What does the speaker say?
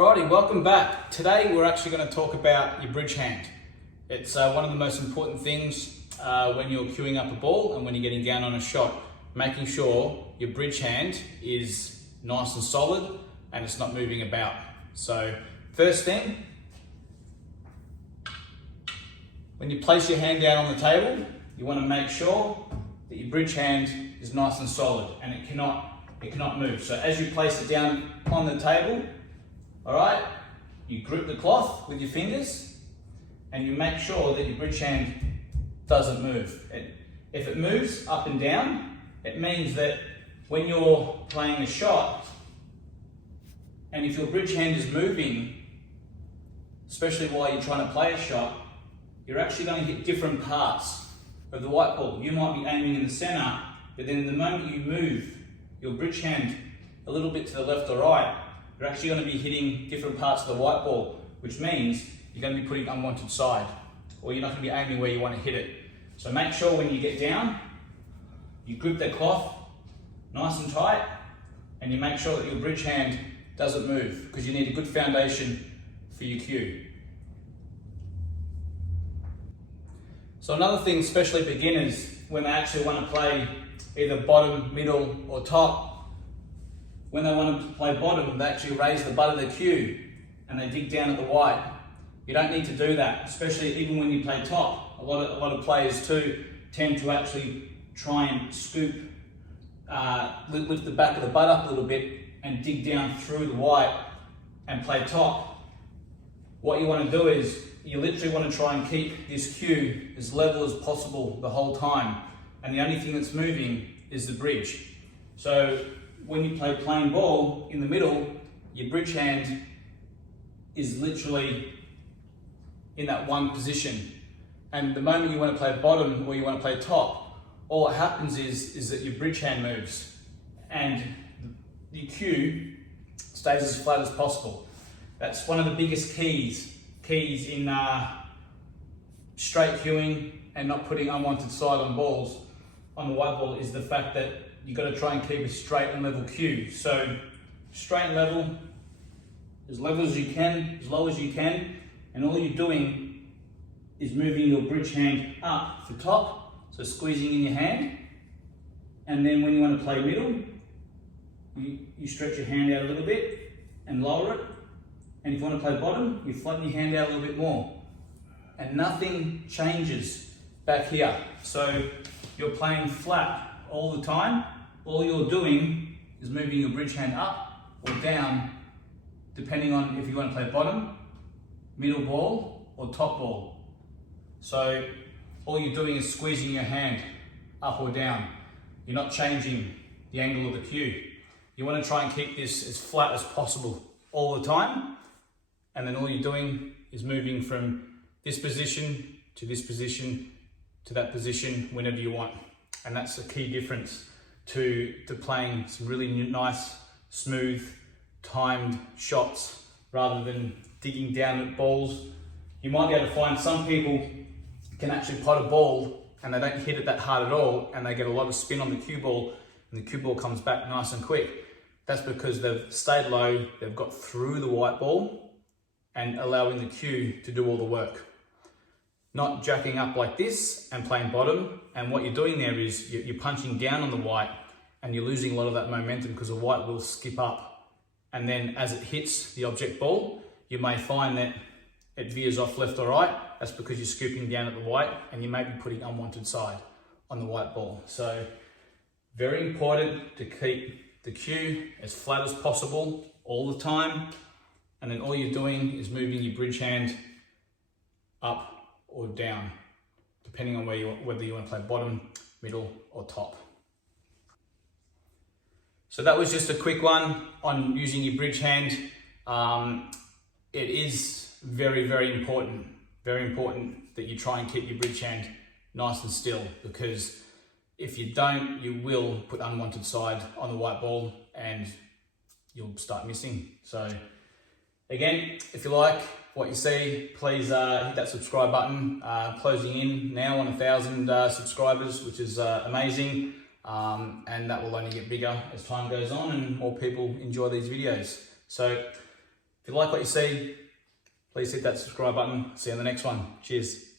Alrighty, welcome back. Today we're actually going to talk about your bridge hand. It's one of the most important things when you're queuing up a ball and when you're getting down on a shot. Making sure your bridge hand is nice and solid and it's not moving about. So first thing, when you place your hand down on the table, you want to make sure that your bridge hand is nice and solid and it cannot move. So as you place it down on the table, all right, you grip the cloth with your fingers and you make sure that your bridge hand doesn't move. If it moves up and down, it means that when you're playing a shot and if your bridge hand is moving, especially while you're trying to play a shot, you're actually going to hit different parts of the white ball. You might be aiming in the center, but then the moment you move your bridge hand a little bit to the left or right, you're actually going to be hitting different parts of the white ball, which means you're going to be putting unwanted side, or you're not going to be aiming where you want to hit it. So make sure when you get down, you grip that cloth nice and tight, and you make sure that your bridge hand doesn't move, because you need a good foundation for your cue. So another thing, especially beginners, when they actually want to play either bottom, middle, or top, when they want to play bottom, they actually raise the butt of the cue and they dig down at the white. You don't need to do that, especially even when you play top. A lot of players too tend to actually try and scoop, lift the back of the butt up a little bit and dig down through the white and play top. What you want to do is you literally want to try and keep this cue as level as possible the whole time, and the only thing that's moving is the bridge. So when you play plain ball in the middle, your bridge hand is literally in that one position. And the moment you want to play bottom or you want to play top, all that happens is that your bridge hand moves and the cue stays as flat as possible. That's one of the biggest keys in straight cueing and not putting unwanted side on balls on the white ball, is the fact that you've got to try and keep a straight and level cue. So straight and level as you can, as low as you can, and all you're doing is moving your bridge hand up for top, so squeezing in your hand, and then when you want to play middle, you stretch your hand out a little bit and lower it, and if you want to play bottom, you flatten your hand out a little bit more, and nothing changes back here. So you're playing flat all the time. All you're doing is moving your bridge hand up or down, depending on if you want to play bottom, middle ball, or top ball. So all you're doing is squeezing your hand up or down. You're not changing the angle of the cue. You want to try and keep this as flat as possible all the time, and then all you're doing is moving from this position to this position to that position whenever you want. And that's the key difference to playing some really nice, smooth, timed shots rather than digging down at balls. You might be able to find some people can actually pot a ball and they don't hit it that hard at all, and they get a lot of spin on the cue ball and the cue ball comes back nice and quick. That's because they've stayed low, they've got through the white ball and allowing the cue to do all the work. Not jacking up like this and playing bottom, and what you're doing there is you're punching down on the white and you're losing a lot of that momentum because the white will skip up, and then as it hits the object ball, you may find that it veers off left or right. That's because you're scooping down at the white and you may be putting unwanted side on the white ball. So very important to keep the cue as flat as possible all the time, and then all you're doing is moving your bridge hand up or down, depending on whether you want to play bottom, middle, or top. So that was just a quick one on using your bridge hand. It is very, very important that you try and keep your bridge hand nice and still, because if you don't, you will put unwanted side on the white ball and you'll start missing. So again, if you like what you see, please hit that subscribe button. Closing in now on 1,000 subscribers, which is amazing. And that will only get bigger as time goes on and more people enjoy these videos. So if you like what you see, please hit that subscribe button. See you in the next one. Cheers.